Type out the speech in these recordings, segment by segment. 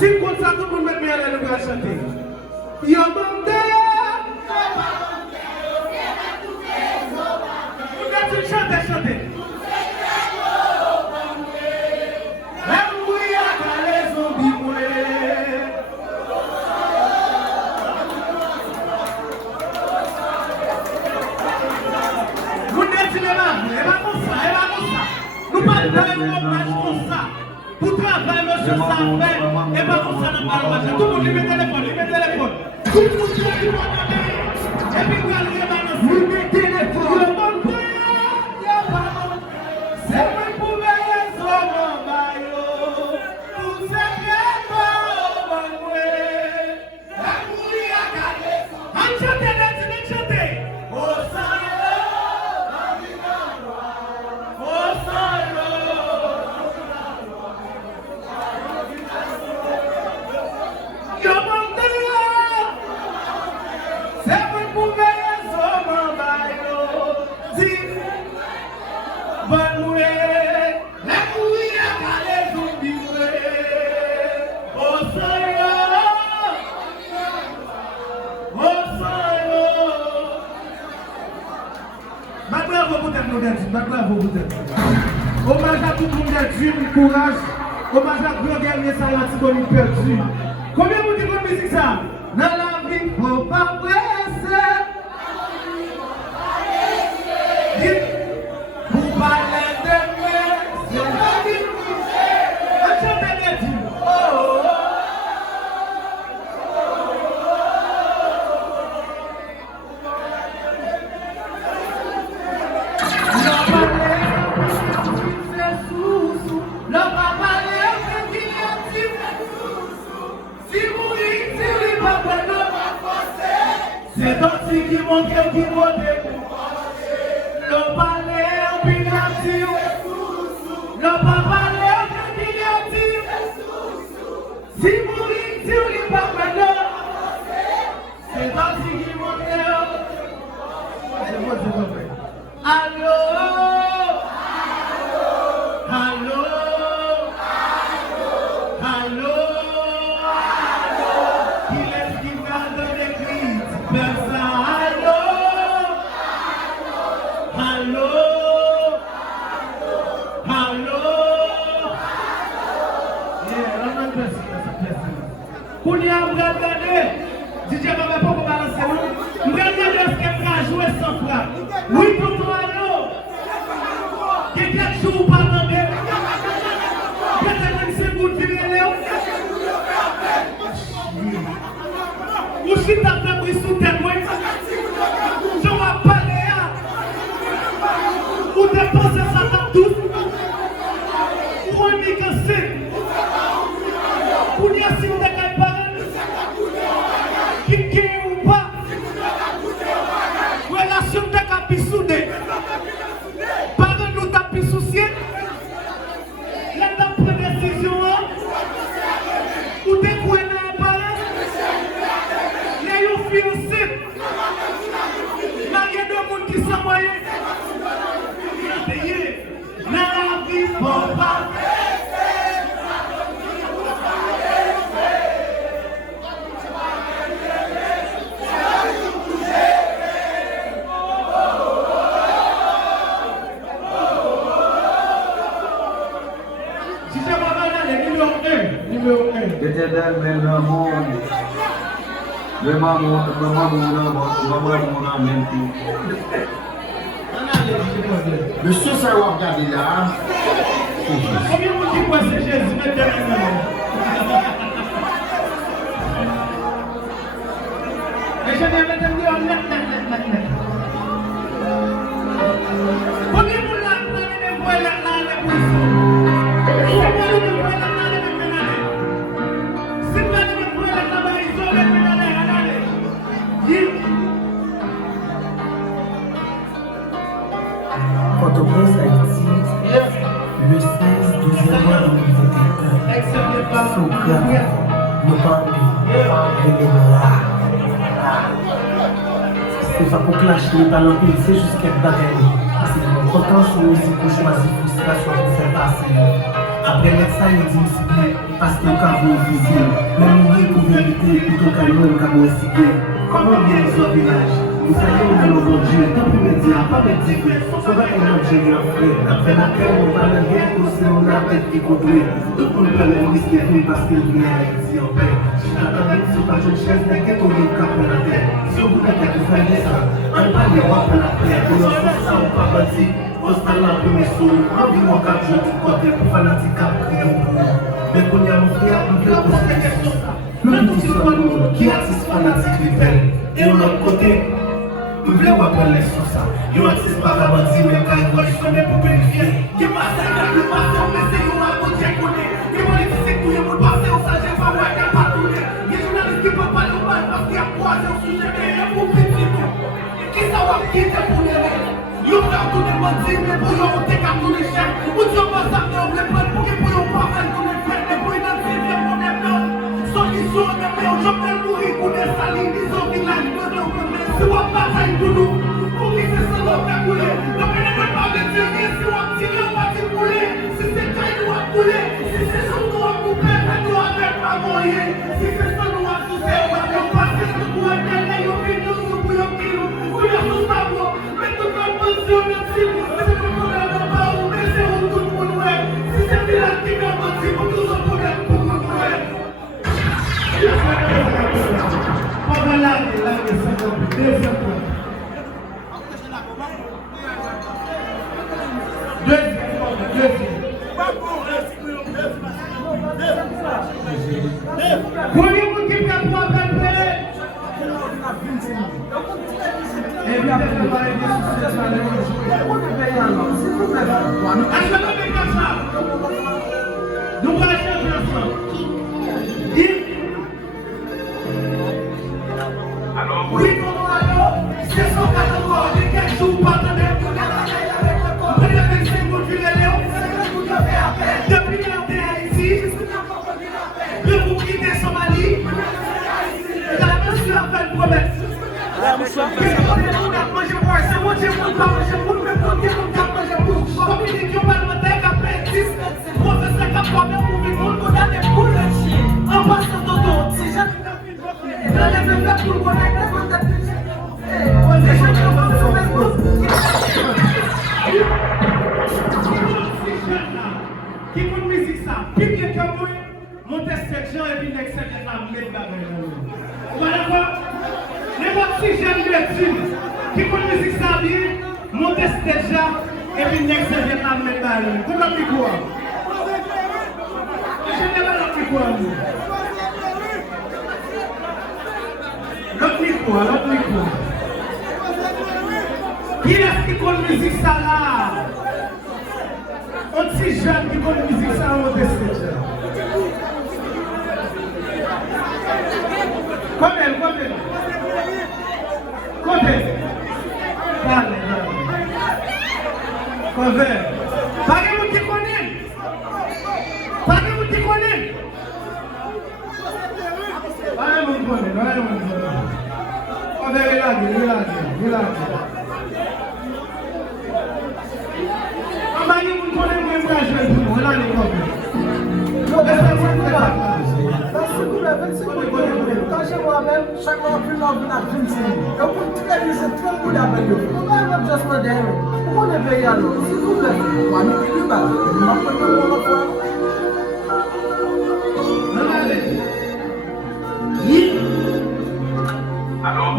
Si comme ça, tout le monde met bien à nous chanter. Yo bande, vous êtes chanter. Nous parlons comme ça. Pour travailler, monsieur, ça fait. Et pas comme ça, nous parlons. Tout le monde, libère téléphone. Tout le monde, et puis, vous allez libérer téléphone. C'est moi pour veiller sur mon maillot. Pour secret, hommage à tout le monde qui a du courage. Hommage à tout dernier salati qu'on a perdu. Combien vous dites de musique ça? Dans la vie, il ne faut pas presser. Pour parler de moi, c'est la vie. Chantez bien dit. C'est aussi qui monte qui vote. Le palais en pilatif. Le palais en pilatif. Si mourir, si vous n'êtes pas maintenant. C'est aussi qui monte. Allô? Allô? Allô? Qui est-ce qui va donner crise? Pour y avoir regardé, DJ Baba pour balancer nous. Regardez ce qu'elle a joué sans frappe. Oui, pour toi, non. Quelques jours par l'année. Peut-être que c'est pour tirer Léo. Ou si tu as fait pour sous tes mots, je vais parler. Ou dépenser ça dans tout. Ou on est cassé. Pour dire si vous êtes ou pas, relation de capi soudé. Parents nous tapis souciés. Là, dans la décision, ou des coups dans la parole, les gens fiancés, mariés de monde qui sont moyens. Dans la vie, pour pas. L'éternel mène le monde. Le maman, même tout. Monsieur, ça va regarder là. Combien vous dites quoi c'est Jésus maintenant? Mais je viens de dire combien vous l'avez Port-au-Prince, Haïti, le 16 12 mois 2021. Souka, nous parlons c'est pas pour clasher les talents c'est jusqu'à bataille. C'est l'importance de musique pour choisir frustration pour faire passer. Après ça, il dit parce que quand vous visez, même vous pour vérité, plutôt qu'à nous, nous aussi bien. Comment bien les autres villages? Vous savez, on a le bon Dieu, tant plus me dire, pas me dire, ça va être notre Dieu, frère. Après la paix, on va la guerre, aussi on a tête qui conduit. Donc on peut le risquer parce qu'il vient à Haïti en paix. Je t'attends, c'est pas une chaise, mais qu'est-ce qu'on est capable de la terre? Si on vous dit que faire ça, on va les voir pour la paix. Pour leur faire ça, on va pas bâtir. On se parle la première chose, on dit mon cap, je dis côté pour fanatique cap, mais qu'on y a mon frère, on peut poser des questions. Même si c'est pas nous qui artiste fanatique les fait, et de l'autre côté, nous voulons apprendre les choses ça. Yo artiste pas capable de dire, mais quand il faut les pour vérifier, qui passe à la passion, mais c'est nous à côté connaît. Qui politique tout le monde passe au sage, pas moi qui a pas tourné. Les journalistes qui peuvent pas le mal parce qu'il y a croisé au sujet, mais il y a pour petit tout. Qui ça va quitter pour les rêves? Yo faire tout le monde dire, mais pour yon monter comme tous les chefs. Ou tu vas s'amener, on les prend pour que pour yon pas faire tous les frères, mais pour identifier mon émeute. Solution, mais on j'en ai mourir pour des salines, ils ont mis la ligne. Si on bataille pour nous, pour qui c'est ça qu'on va couler. Donc on ne peut pas me dire si on tire, on va te couler. Si c'est taille, nous va couler. Si c'est ça, nous va couper, nous va faire pas mourir. Si c'est ça, nous va souffrir, on va faire passer ce qu'on va faire, on va nous sous pour yon kilo. Pour yon sous savoir, mais tout le monde peut se dire, mais c'est pour qu'on a pas où, mais c'est où tout le monde est. Si c'est village qui vient de dire, pour tout le monde est, pour nous est. Pendant l'année, c'est un deuxième point. Premier monde qui vient pour appeler. Et bien, on va aller nous allons chercher ensemble. Oui, c'est son catégorie, les quelques jours partenaires pour la depuis qu'il est Haïti, le groupe qui est Somalie, la monsieur a fait une promesse. C'est mon Dieu, mon pas manger pour nous, mais pour Dieu, mon cap manger pour nous. Communication parlementaire, après 10, professeur qui a problème pour vivre, on a des poules de chien. En passant d'auto, si jamais dans les mêmes pour le connaître, on a des qui font musique ça, puis bien que moi, monter cette gens et puis n'accepter la mêle bagarre. Vous voyez quoi? N'importe qui j'aime le film, qui font musique ça bien, monter cette gens et puis n'accepter la mêle bagarre. Vous comprenez quoi? Je n'ai pas l'autre quoi. L'autre micro. Qui est-ce qui compte musique ça là? On petit jeune qui compte musique ça on décide. Combien? Parlez. Pas que vous qui connaissez. On va regarder. Quand je vois même, chaque fois plus long que la film, et pour tout les gens, c'est très cool avec eux. On va même juste me dire, pourquoi on est payé alors? S'il vous plaît, on va nous plus bas. On va pas nous voir fois.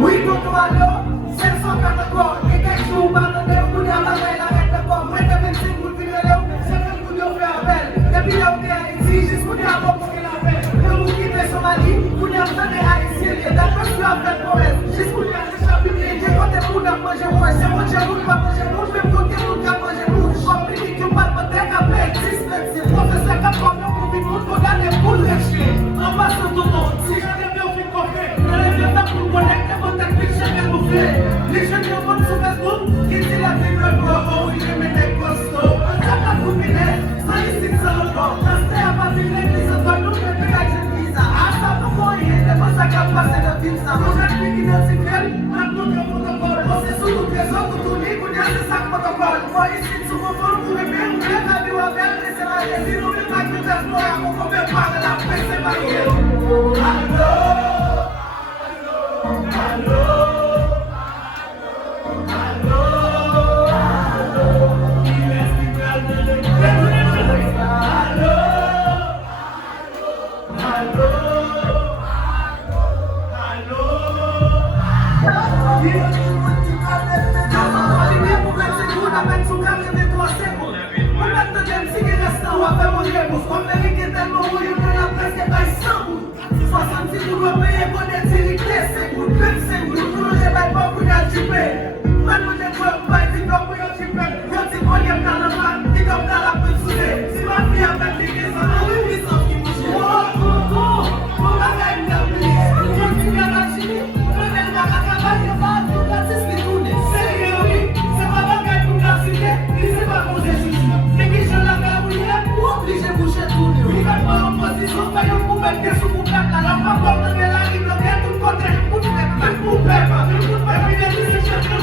Oui, pour alors, c'est son catégorie. Et quelques jours, on va nous pour la bataille avec le corps. Moi, je vais dire, vous le dire, c'est que vous devez faire appel. Depuis là, on est Haïti, jusqu'au dernier moment pour qu'il appelle. Le qui fait Somalie, vous n'avez pas de Haïti, et d'accord, je suis en fait promesse. Jusqu'au dernier chapitre, j'ai compté pour la manger, moi, c'est mon Dieu, vous ne pas manger, moi, je vais me compter pour la manger, moi. Comme il dit que pas de modèle, après, dispenser. Professeur, qui a problème pour vivre, on a des poules réchées. En passant tout le monde, si j'avais bien fait coffrer, on a bien fait pour connecter votre technique, jamais vous fait. Les jeunes qui ont sur Facebook, qui disent la vie de l'eau, il est mis des costauds. Ça va vous finir, ça ici, ça le corps. Restez à partir de l'église, on nous, mais puis la jeune visa. Ah, ça va pas, il est pas ça qui a passé de ville, ça. Vous êtes qui identifiez, maintenant que protocole, on sait sous toutes les autres, tout le monde, c'est ça protocole. Moi, ici, sous mon fond, vous pouvez bien, vous pouvez pas vivre avec, laissez la résine, on ne peut pas que vous êtes mort, on peut parler là. fait un coup mettre des sous pour faire la lampe, on porte de la ligne, on vient tout côté, pour faire pas pour faire pas, pour faire pas, c'est cher de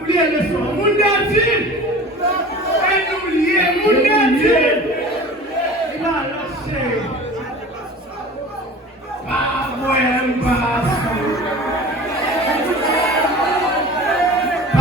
Oubliez le son. Moundati. Et oubliez Moundati.